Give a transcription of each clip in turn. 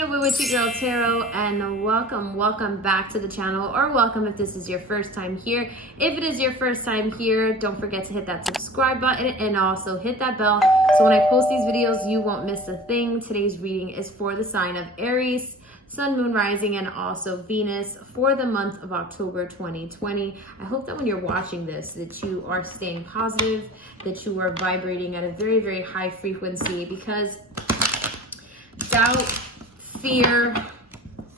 Gina with Witchy Girl Tarot, and welcome back to the channel, or welcome if this is your first time here. If it is your first time here, don't forget to hit that subscribe button and also hit that bell so when I post these videos you won't miss a thing. Today's reading is for the sign of Aries, Sun, Moon, Rising, and also Venus for the month of October 2020. I hope that when you're watching this that you are staying positive, that you are vibrating at a very, very high frequency, because doubt, fear,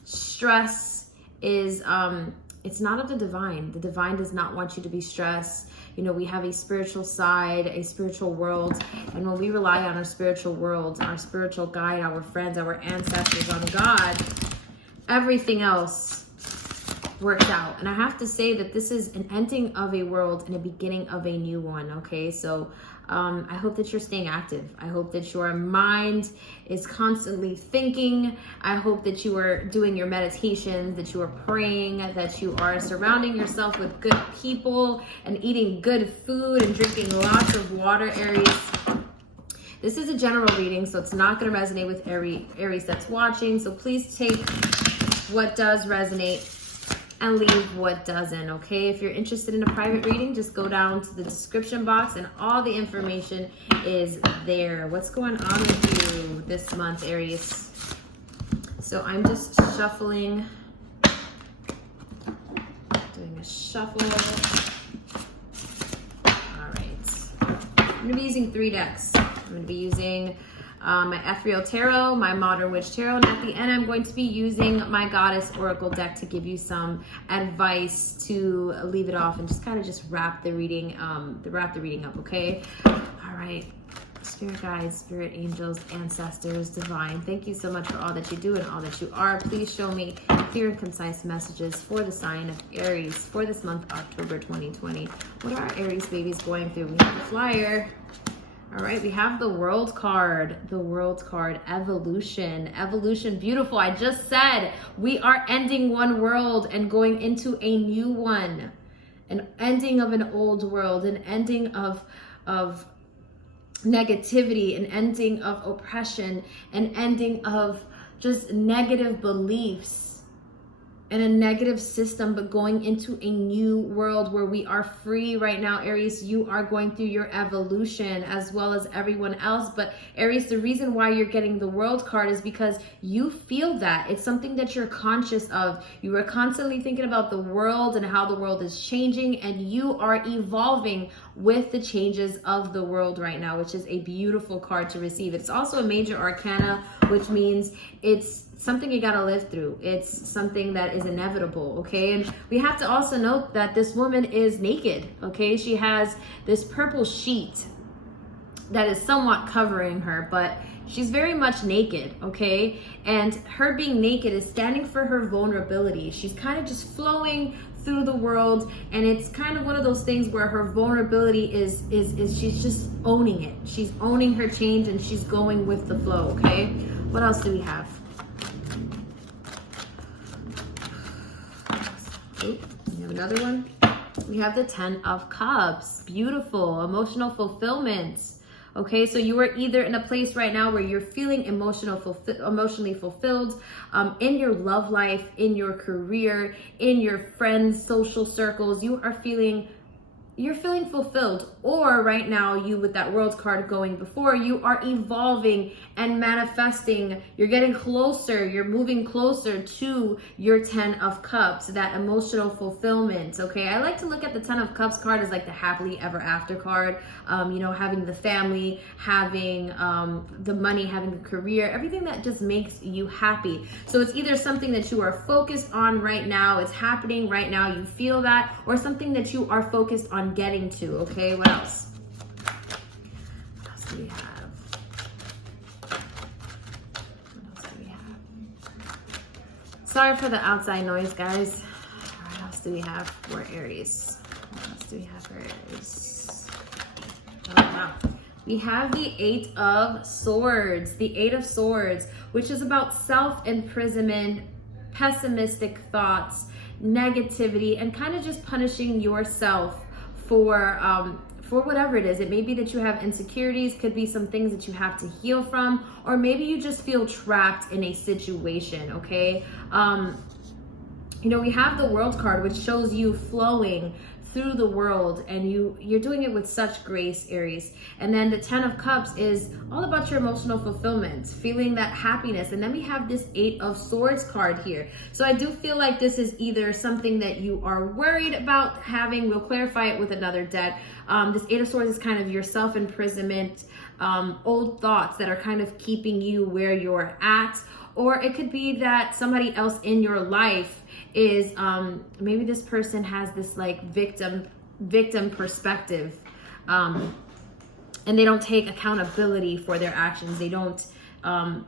stress is it's not of the divine. The divine does not want you to be stressed. You know, we have a spiritual side, a spiritual world, and when we rely on our spiritual world, our spiritual guide, our friends, our ancestors, on God, everything else works out. And I have to say that this is an ending of a world and a beginning of a new one. Okay, so I hope that you're staying active. I hope that your mind is constantly thinking. I hope that you are doing your meditations, that you are praying, that you are surrounding yourself with good people and eating good food and drinking lots of water, Aries. This is a general reading, so it's not going to resonate with Aries that's watching. So please take what does resonate and leave what doesn't, okay? If you're interested in a private reading, just go down to the description box and all the information is there. What's going on with you this month, Aries? So I'm just shuffling, doing a shuffle. All right. I'm gonna be using 3 decks. I'm gonna be using my Ethereal Tarot, my Modern Witch Tarot, and at the end I'm going to be using my Goddess Oracle deck to give you some advice to leave it off and just kind of just wrap the reading up, okay? All right, spirit guides, spirit angels, ancestors, divine, thank you so much for all that you do and all that you are. Please show me clear and concise messages for the sign of Aries for this month, October 2020. What are our Aries babies going through? We have the flyer. All right, we have the World card, evolution, beautiful. I just said we are ending one world and going into a new one, an ending of an old world, an ending of negativity, an ending of oppression, an ending of just negative beliefs and a negative system, but going into a new world where we are free right now. Aries, you are going through your evolution as well as everyone else. But Aries, the reason why you're getting the World card is because you feel that. It's something that you're conscious of. You are constantly thinking about the world and how the world is changing, and you are evolving with the changes of the world right now, which is a beautiful card to receive. It's also a major arcana, which means it's something you gotta live through. It's something that is inevitable, okay? And we have to also note that this woman is naked, okay? She has this purple sheet that is somewhat covering her, but she's very much naked, okay? And her being naked is standing for her vulnerability. She's kind of just flowing through the world, and it's kind of one of those things where her vulnerability is she's just owning it. She's owning her change and she's going with the flow, okay? What else do we have? We have another one. We have the 10 of Cups. Beautiful, emotional fulfillment. Okay, so you are either in a place right now where you're feeling emotionally fulfilled in your love life, in your career, in your friends, social circles. You're feeling fulfilled, or right now you, with that World card going before, you are evolving and manifesting. You're getting closer, you're moving closer to your 10 of Cups, that emotional fulfillment, okay? I like to look at the 10 of Cups card as like the happily ever after card. You know, having the family, having the money, having a career, everything that just makes you happy. So it's either something that you are focused on right now, it's happening right now, you feel that, or something that you are focused on getting to, okay? What else? What else do we have? What else do we have? Sorry for the outside noise, guys. What else do we have for Aries? What else do we have for Aries? Oh, wow. We have the 8 of Swords. The 8 of Swords, which is about self-imprisonment, pessimistic thoughts, negativity, and kind of just punishing yourself for whatever it is. It may be that you have insecurities, could be some things that you have to heal from, or maybe you just feel trapped in a situation, okay? You know, we have the World card, which shows you flowing through the world, and you're doing it with such grace, Aries. And then the 10 of Cups is all about your emotional fulfillment, feeling that happiness. And then we have this 8 of Swords card here. So I do feel like this is either something that you are worried about having. We'll clarify it with another deck. This 8 of Swords is kind of your self-imprisonment, old thoughts that are kind of keeping you where you're at. Or it could be that somebody else in your life is, maybe this person has this like victim perspective, and they don't take accountability for their actions. They don't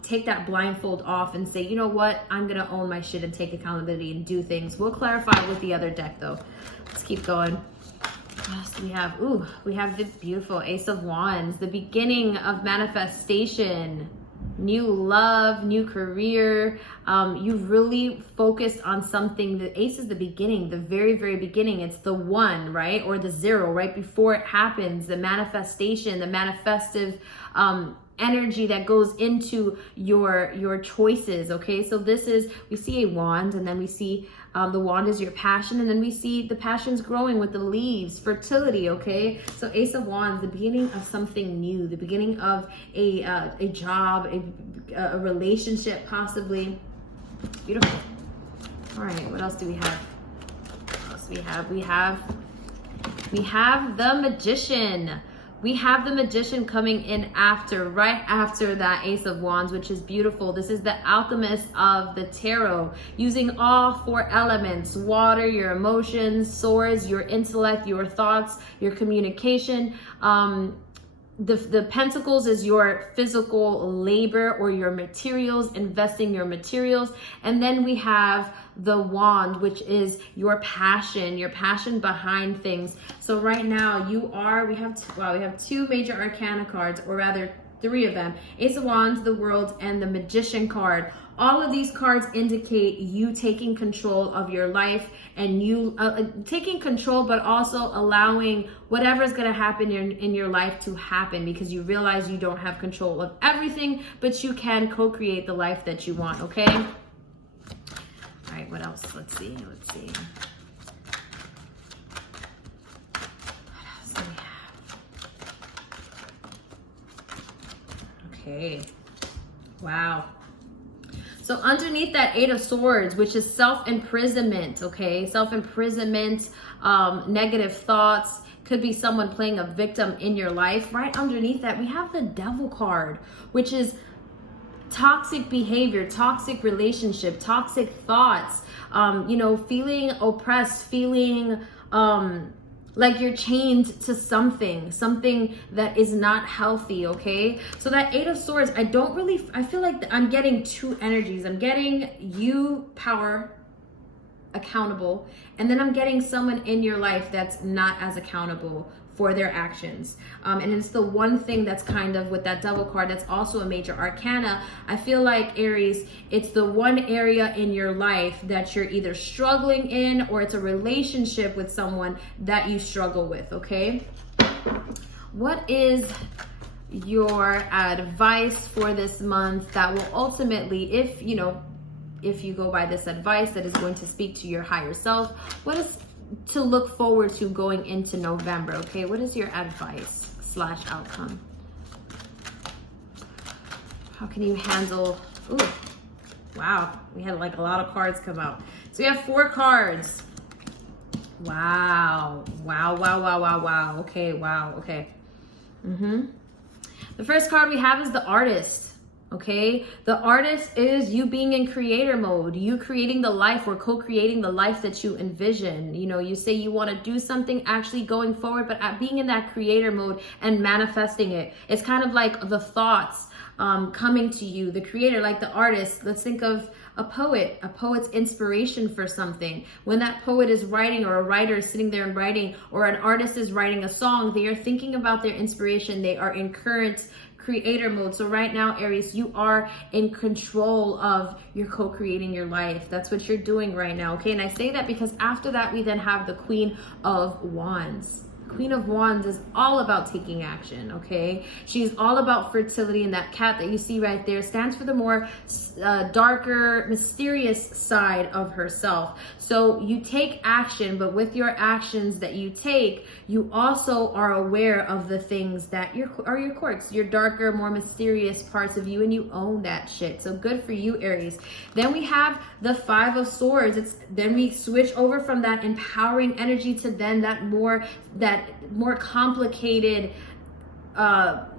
take that blindfold off and say, you know what, I'm gonna own my shit and take accountability and do things. We'll clarify with the other deck though. Let's keep going. What else do we have? Ooh, we have the beautiful Ace of Wands, the beginning of manifestation. New love, new career. You've really focused on something. The Ace is the beginning, the very, very beginning. It's the 1, right? Or the 0, right before it happens. The manifestation, the manifestive energy that goes into your choices, okay? So this is, we see a wand, and then we see the wand is your passion, and then we see the passion's growing with the leaves, fertility, okay? So Ace of Wands, the beginning of something new, the beginning of a job, a relationship, possibly. Beautiful. All right, what else do we have? What else do we have? We have the Magician. We have the Magician coming in right after that Ace of Wands, which is beautiful. This is the alchemist of the tarot, using all 4 elements: water, your emotions; swords, your intellect, your thoughts, your communication. The pentacles is your physical labor or your materials, investing your materials. And then we have the wand, which is your passion behind things. So right now we have 2 major arcana cards, or rather 3 of them: Ace of Wands, the World, and the Magician card. All of these cards indicate you taking control of your life, and you taking control, but also allowing whatever is going to happen in your life to happen, because you realize you don't have control of everything, but you can co-create the life that you want, okay? All right, what else? Let's see. What else do we have? Okay. Wow. So underneath that 8 of Swords, which is self-imprisonment, okay? Self-imprisonment, negative thoughts, could be someone playing a victim in your life. Right underneath that, we have the Devil card, which is toxic behavior, toxic relationship, toxic thoughts, you know, feeling oppressed, feeling like you're chained to something that is not healthy, okay? So that 8 of Swords, I feel like I'm getting 2 energies. I'm getting you, power, accountable, and then I'm getting someone in your life that's not as accountable for their actions. And it's the one thing that's kind of with that Devil card that's also a major arcana. I feel like, Aries, it's the one area in your life that you're either struggling in, or it's a relationship with someone that you struggle with, okay? What is your advice for this month that will ultimately, if you go by this advice, that is going to speak to your higher self? What is to look forward to going into November, okay? What is your advice / outcome? How can you handle, ooh, wow, we had like a lot of cards come out. So we have 4 cards. Wow. Okay, wow, okay. The first card we have is the Artist. Okay, the Artist is you being in creator mode, you creating the life or co-creating the life that you envision. You know, you say you want to do something actually going forward, but being in that creator mode and manifesting it. It's kind of like the thoughts coming to you, the creator, like the artist. Let's think of a poet's inspiration for something. When that poet is writing, or a writer is sitting there and writing, or an artist is writing a song, they are thinking about their inspiration. They are in current creator mode. So right now, Aries, you are in control of your co-creating your life. That's what you're doing right now, okay? And I say that because after that, we then have the Queen of Wands. Queen of Wands is all about taking action, okay? She's all about fertility, and that cat that you see right there stands for the more darker, mysterious side of herself. So you take action, but with your actions that you take, you also are aware of the things that are your quirks, your darker, more mysterious parts of you, and you own that shit. So good for you, Aries. Then we have the Five of Swords. Then we switch over from that empowering energy to then that more complicated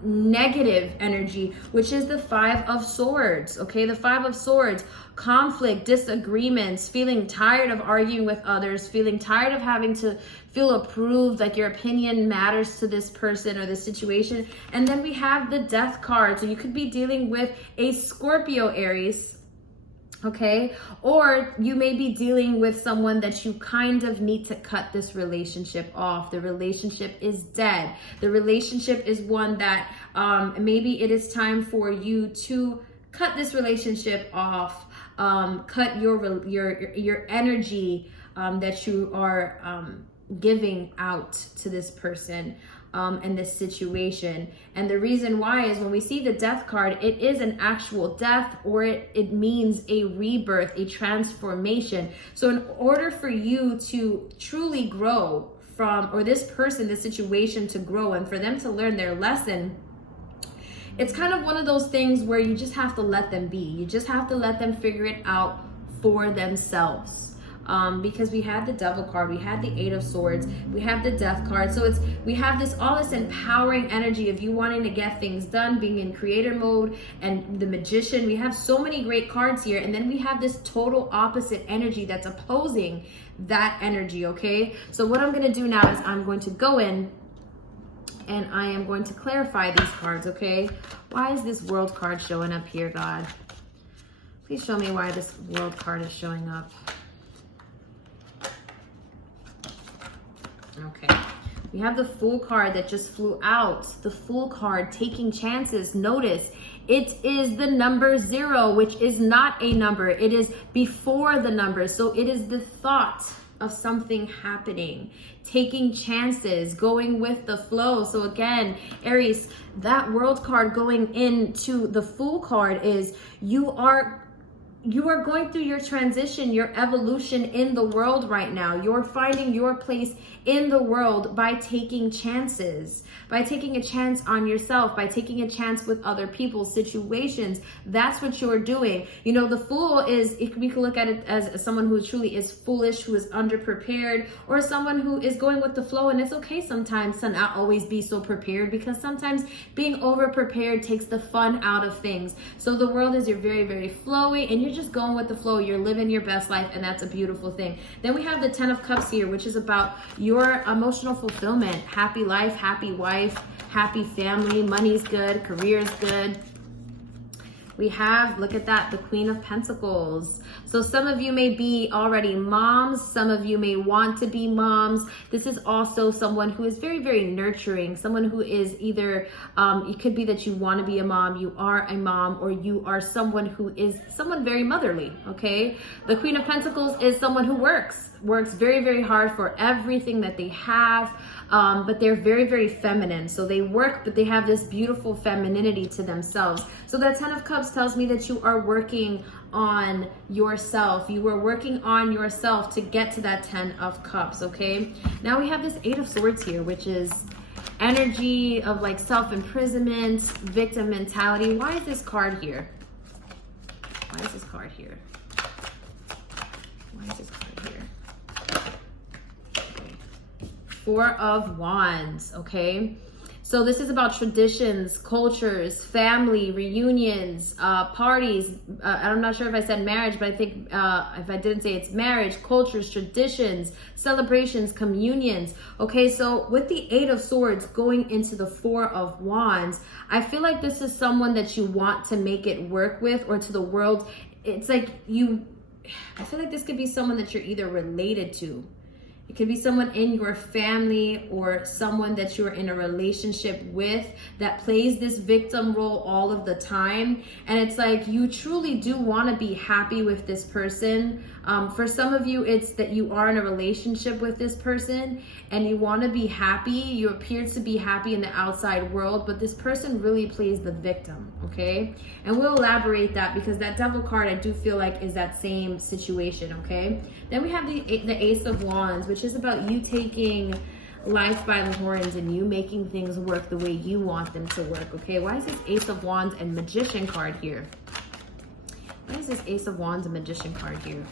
negative energy, which is the Five of Swords. Okay, the Five of Swords: conflict, disagreements, feeling tired of arguing with others, feeling tired of having to feel approved, like your opinion matters to this person or the situation. And then we have the Death card. So you could be dealing with a Scorpio, Aries. Okay, or you may be dealing with someone that you kind of need to cut this relationship off. The relationship is dead. The relationship is one that maybe it is time for you to cut this relationship off. Cut your energy that you are giving out to this person in this situation. And the reason why is when we see the Death card, it is an actual death, or it means a rebirth, a transformation. So in order for you to truly grow from, or this person, this situation to grow, and for them to learn their lesson, it's kind of one of those things where you just have to let them be. You just have to let them figure it out for themselves. Because we had the Devil card, we had the Eight of Swords, we have the Death card. So we have all this empowering energy of you wanting to get things done, being in creator mode, and the Magician. We have so many great cards here. And then we have this total opposite energy that's opposing that energy, okay? So what I'm going to do now is I'm going to go in and I am going to clarify these cards, okay? Why is this World card showing up here, God? Please show me why this World card is showing up. Okay, we have the Fool card that just flew out. The Fool card, taking chances. Notice it is the number 0, which is not a number. It is before the number. So it is the thought of something happening, taking chances, going with the flow. So again, Aries, that World card going into the Fool card is you are going through your transition, your evolution in the world right now. You're finding your place in the world by taking chances, by taking a chance on yourself, by taking a chance with other people's situations. That's what you're doing. You know, the Fool is, we can look at it as someone who truly is foolish, who is underprepared, or someone who is going with the flow. And it's okay sometimes to not always be so prepared, because sometimes being over prepared takes the fun out of things. So the world is, you're very, very flowy, and you're just going with the flow. You're living your best life, and that's a beautiful thing. Then we have the Ten of Cups here, which is about your emotional fulfillment, happy life, happy wife, happy family, money's good, career's good. We have, look at that, the Queen of Pentacles. So some of you may be already moms. Some of you may want to be moms. This is also someone who is very, very nurturing. Someone who is either, it could be that you want to be a mom, you are a mom, or you are someone who is someone very motherly, okay? The Queen of Pentacles is someone who works very, very hard for everything that they have. But they're very, very feminine. So they work, but they have this beautiful femininity to themselves. So that Ten of Cups tells me that you are working on yourself. You are working on yourself to get to that Ten of Cups, okay? Now we have this Eight of Swords here, which is energy of like self-imprisonment, victim mentality. Why is this card here? Why is this card here? Why is this card here? Four of Wands, okay? So this is about traditions, cultures, family, reunions, parties. I'm not sure if I said marriage, but I think if I didn't say, it's marriage, cultures, traditions, celebrations, communions. Okay, so with the Eight of Swords going into the Four of Wands, I feel like this is someone that you want to make it work with, or to the world. It's like I feel like this could be someone that you're either related to. It could be someone in your family, or someone that you're in a relationship with that plays this victim role all of the time. And it's like you truly do want to be happy with this person. For some of you, it's that you are in a relationship with this person and you want to be happy. You appear to be happy in the outside world, but this person really plays the victim, okay? And we'll elaborate that because that Devil card, I do feel like, is that same situation, okay? Then we have the Ace of Wands, which is about you taking life by the horns and you making things work the way you want them to work, okay? Why is this Ace of Wands and Magician card here? Why is this Ace of Wands and Magician card here?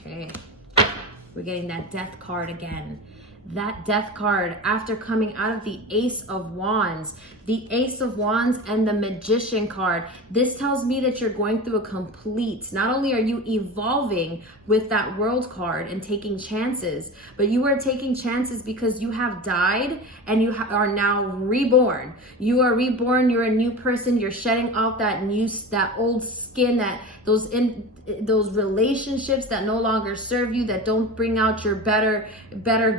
Okay, we're getting that Death card again. That Death card, after coming out of the Ace of Wands, the Ace of Wands and the Magician card, this tells me that you're going through a complete, not only are you evolving with that World card and taking chances, but you are taking chances because you have died and you are now reborn. You are reborn, you're a new person, you're shedding off that old skin, those relationships that no longer serve you, that don't bring out your better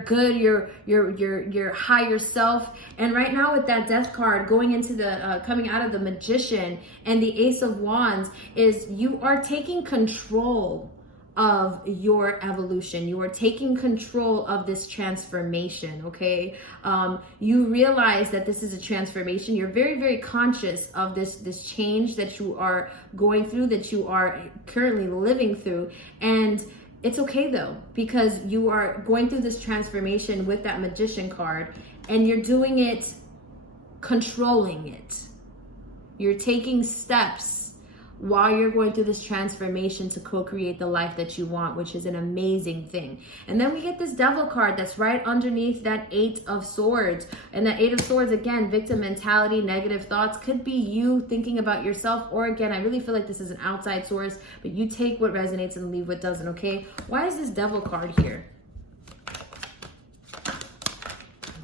good, your higher self. And right now with that Death card going into the coming out of the Magician and the Ace of Wands, is you are taking control of your evolution. You are taking control of this transformation, okay? You realize that this is a transformation. You're very, very conscious of this change that you are going through, that you are currently living through. And it's okay though, because you are going through this transformation with that Magician card and you're doing it, controlling it. You're taking steps while you're going through this transformation to co-create the life that you want, which is an amazing thing. And then we get this Devil card that's right underneath that Eight of Swords. And that Eight of Swords, again, victim mentality, negative thoughts, could be you thinking about yourself, or again, I really feel like this is an outside source, but you take what resonates and leave what doesn't, okay? Why is this Devil card here?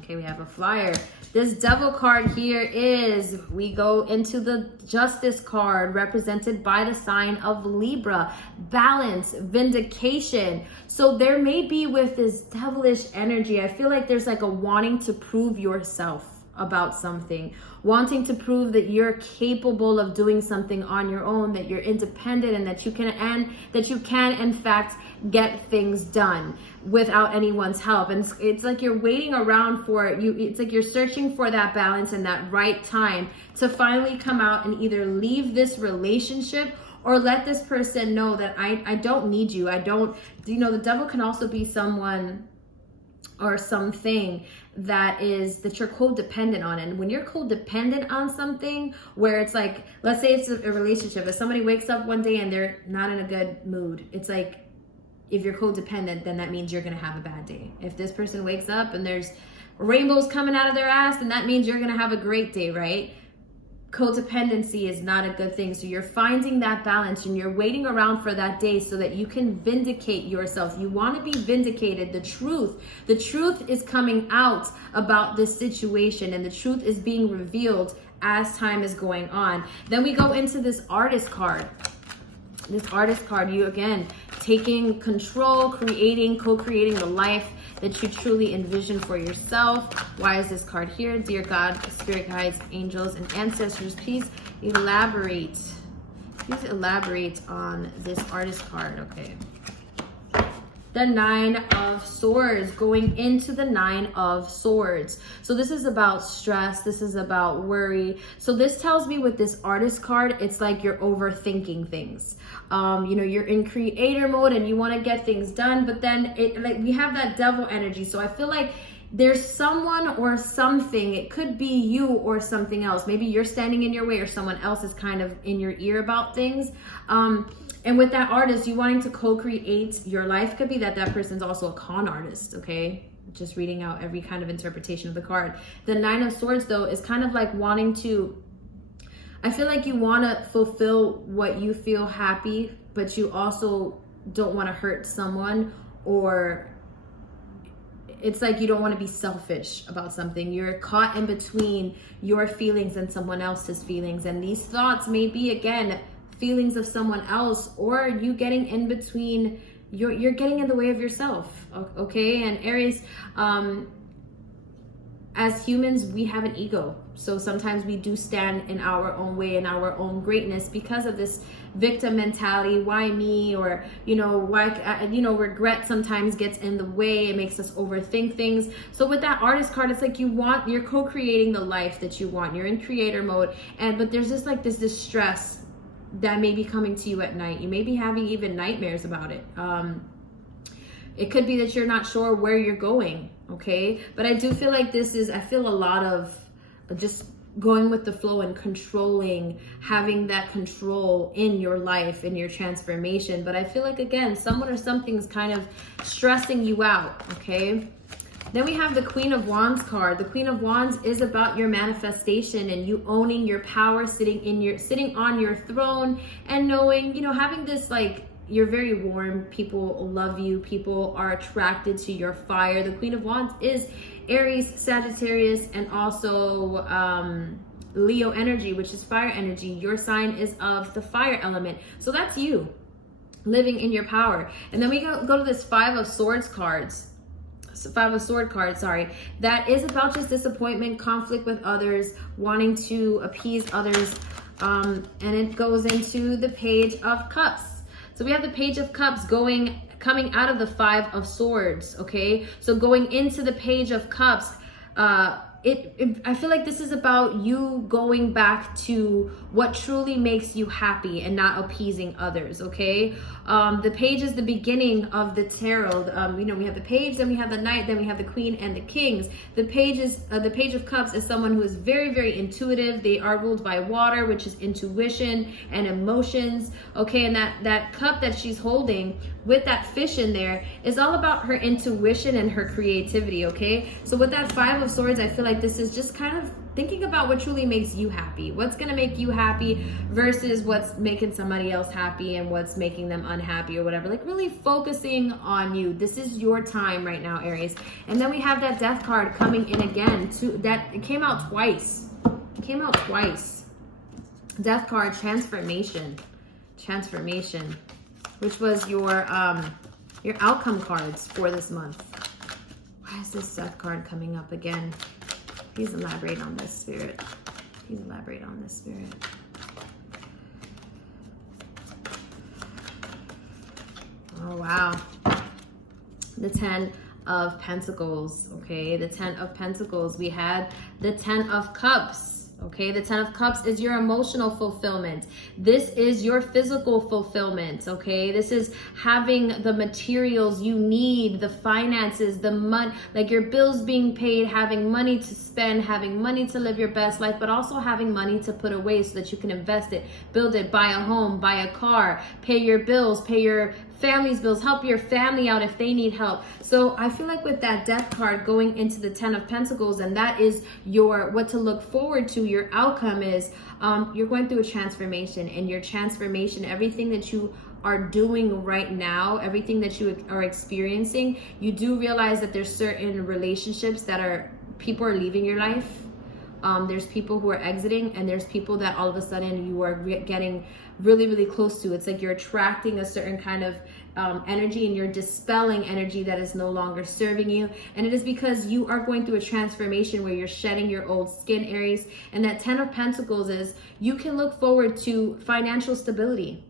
Okay, we have a flyer. This Devil card here is, we go into the Justice card represented by the sign of Libra. Balance, vindication. So there may be with this devilish energy, I feel like there's like a wanting to prove yourself about something, wanting to prove that you're capable of doing something on your own, that you're independent and that you can in fact get things done without anyone's help. And it's like you're waiting around for you. It's like you're searching for that balance and that right time to finally come out and either leave this relationship or let this person know that I don't need you. I don't, the Devil can also be someone or something that you're codependent on. And when you're codependent on something where it's like, let's say it's a relationship, if somebody wakes up one day and they're not in a good mood, it's like, if you're codependent, then that means you're going to have a bad day. If this person wakes up and there's rainbows coming out of their ass, then that means you're going to have a great day, right? Codependency is not a good thing. So you're finding that balance and you're waiting around for that day so that you can vindicate yourself. You want to be vindicated. The truth is coming out about this situation, and the truth is being revealed as time is going on. Then we go into this Artist card. This Artist card, you again taking control, co-creating the life that you truly envision for yourself. Why is this card here? Dear God, spirit guides, angels, and ancestors, please elaborate. Please elaborate on this Artist card. Okay. The Nine of Swords, going into the Nine of Swords. So this is about stress. This is about worry. So this tells me with this Artist card, it's like you're overthinking things. You're in creator mode and you want to get things done, but then we have that Devil energy. So I feel like there's someone or something, it could be you or something else. Maybe you're standing in your way or someone else is kind of in your ear about things. And with that Artist, you wanting to co-create your life, could be that person's also a con artist, okay? Just reading out every kind of interpretation of the card. The Nine of Swords, though, is kind of like wanting to, I feel like you want to fulfill what you feel happy, but you also don't want to hurt someone, or it's like you don't want to be selfish about something. You're caught in between your feelings and someone else's feelings. And these thoughts may be, again, feelings of someone else, or you getting in between, you're getting in the way of yourself, okay? And Aries, as humans, we have an ego. So sometimes we do stand in our own way, in our own greatness, because of this victim mentality. Why me? Or, why, regret sometimes gets in the way. It makes us overthink things. So with that Artist card, it's like you're co-creating the life that you want. You're in creator mode. But there's just like this distress that may be coming to you at night. You may be having even nightmares about it. It could be that you're not sure where you're going, okay? But I do feel like I feel a lot of just going with the flow and controlling, having that control in your life, in your transformation. But I feel like, again, someone or something's kind of stressing you out, okay? Then we have the Queen of Wands card. The Queen of Wands is about your manifestation and you owning your power, sitting on your throne and knowing, having this like, you're very warm, people love you, people are attracted to your fire. The Queen of Wands is Aries, Sagittarius, and also Leo energy, which is fire energy. Your sign is of the fire element. So that's you living in your power. And then we go to this Five of Swords cards. Five of Sword cards, sorry. That is about just disappointment, conflict with others, wanting to appease others. And it goes into the Page of Cups. So we have the Page of Cups coming out of the Five of Swords, okay? So going into the Page of Cups, I feel like this is about you going back to what truly makes you happy and not appeasing others, okay? The Page is the beginning of the tarot. We have the Page, then we have the Knight, then we have the Queen and the Kings. The Page of Cups is someone who is very, very intuitive. They are ruled by water, which is intuition and emotions, okay? And that cup that she's holding with that fish in there is all about her intuition and her creativity, okay? So with that Five of Swords, I feel like this is just kind of thinking about what truly makes you happy. What's gonna make you happy versus what's making somebody else happy and what's making them unhappy or whatever. Like really focusing on you. This is your time right now, Aries. And then we have that Death card coming in again. It came out twice. It came out twice. Death card, transformation. Transformation. Which was your outcome cards for this month. Why is this Death card coming up again? Please elaborate on this, Spirit. Please elaborate on this, Spirit. Oh, wow. The 10 of Pentacles, okay? The 10 of Pentacles. We had the 10 of Cups. Okay, the 10 of Cups is your emotional fulfillment. This is your physical fulfillment, okay? This is having the materials you need, the finances, the money, like your bills being paid, having money to spend, having money to live your best life, but also having money to put away so that you can invest it, build it, buy a home, buy a car, pay your bills, pay your family's bills, help your family out if they need help. So I feel like with that Death card going into the 10 of Pentacles, and that is what to look forward to, your outcome is you're going through a transformation, and your transformation, everything that you are doing right now, everything that you are experiencing, you do realize that there's certain relationships that people are leaving your life. There's people who are exiting, and there's people that all of a sudden you are getting really, really close to. It's like you're attracting a certain kind of energy, and you're dispelling energy that is no longer serving you. And it is because you are going through a transformation where you're shedding your old skin, Aries. And that 10 of Pentacles is you can look forward to financial stability.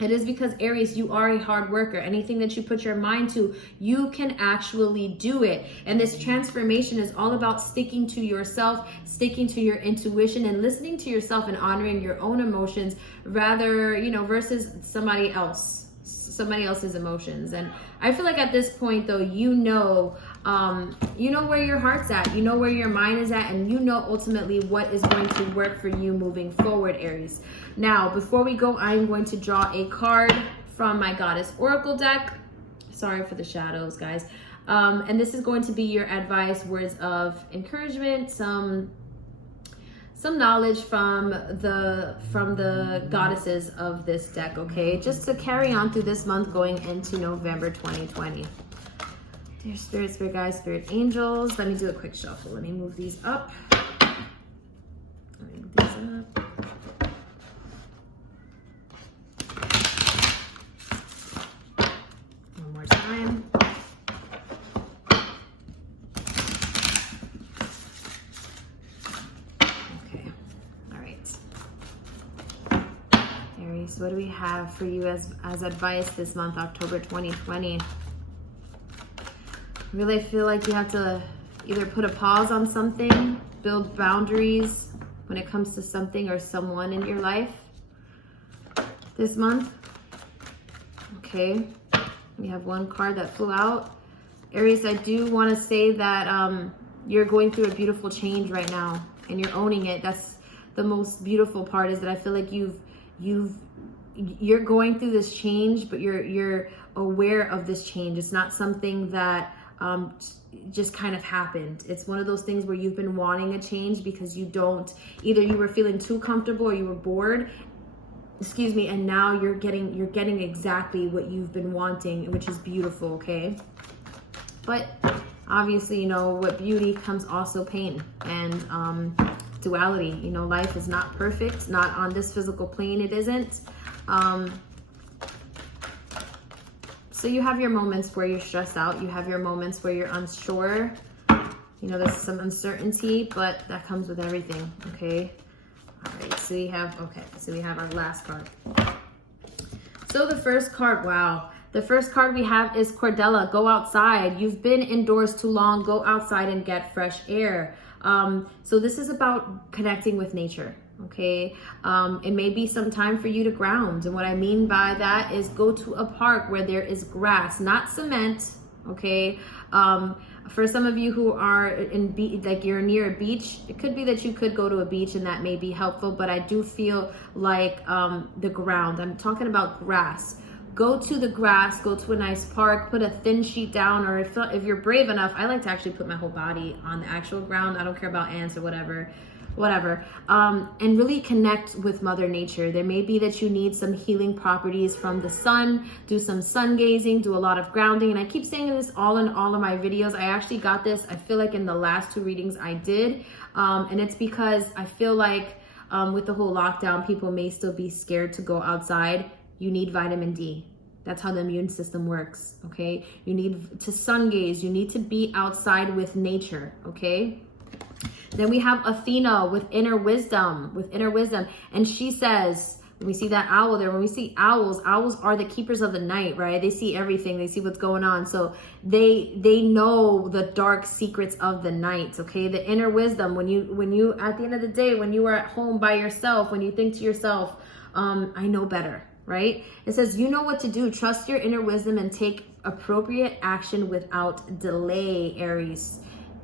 It is because, Aries, you are a hard worker. Anything that you put your mind to, you can actually do it. And this transformation is all about sticking to yourself, sticking to your intuition, and listening to yourself and honoring your own emotions rather, versus somebody else's emotions. And I feel like at this point, though, you know where your heart's at, you know where your mind is at, and you know ultimately what is going to work for you moving forward, Aries. Now, before we go, I'm going to draw a card from my Goddess Oracle deck. Sorry for the shadows, guys. And this is going to be your advice, words of encouragement, some knowledge from the goddesses of this deck, okay? Just to carry on through this month going into November 2020. Dear Spirit, Spirit Guides, Spirit Angels. Let me do a quick shuffle. Let me move these up. One more time. Aries, what do we have for you as advice this month, October 2020? I really feel like you have to either put a pause on something, build boundaries when it comes to something or someone in your life this month. Okay, we have one card that flew out. Aries, I do want to say that you're going through a beautiful change right now, and you're owning it. That's the most beautiful part, is that I feel like you're going through this change, but you're aware of this change. It's not something that just kind of happened. It's one of those things where you've been wanting a change because either you were feeling too comfortable or you were bored, excuse me, and now you're getting exactly what you've been wanting, which is beautiful. Okay, but obviously, you know, with beauty comes also pain and duality. You know, life is not perfect, not on this physical plane, it isn't. So you have your moments where you're stressed out, you have your moments where you're unsure, you know, there's some uncertainty, but that comes with everything. Okay, all right, so we have our last card. So the first card, wow, the first card we have is Cordella. Go outside. You've been indoors too long. Go outside and get fresh air. So this is about connecting with nature. Okay, it may be some time for you to ground, and what I mean by that is go to a park where there is grass, not cement. Okay, for some of you who are like you're near a beach, it could be that you could go to a beach and that may be helpful, but I do feel like the ground, I'm talking about grass. Go to the grass, go to a nice park, put a thin sheet down, or if you're brave enough, I like to actually put my whole body on the actual ground. I don't care about ants or whatever, and really connect with Mother Nature. There may be that you need some healing properties from the sun, do some sun gazing, do a lot of grounding, and I keep saying this in all of my videos. I actually got this, I feel like, in the last 2 readings I did, and it's because I feel like with the whole lockdown, people may still be scared to go outside. You need vitamin D. That's how the immune system works. Okay, you need to sun gaze, you need to be outside with nature. Okay, then we have Athena with inner wisdom, and she says, when we see that owl there, when we see owls are the keepers of the night, right? They see everything, they see what's going on, so they know the dark secrets of the night. Okay, the inner wisdom, when you at the end of the day, when you are at home by yourself, when you think to yourself, I know better, right? It says, you know what to do. Trust your inner wisdom and take appropriate action without delay, Aries.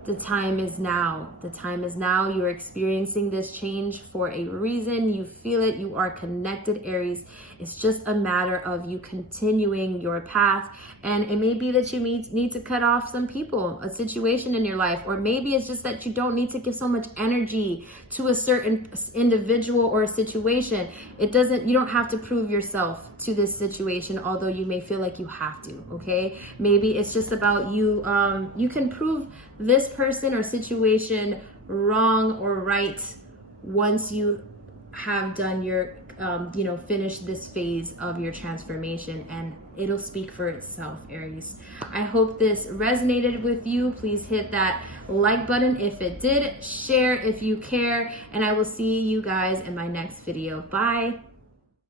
The time is now. The time is now. You're experiencing this change for a reason. You feel it. You are connected, Aries. It's just a matter of you continuing your path. And it may be that you need to cut off some people, a situation in your life, or maybe it's just that you don't need to give so much energy to a certain individual or a situation. You don't have to prove yourself to this situation, although you may feel like you have to. Okay, maybe it's just about you can prove this person or situation wrong or right once you have done your finish this phase of your transformation, and it'll speak for itself, Aries. I hope this resonated with you. Please hit that like button if it did, share if you care, and I will see you guys in my next video. Bye.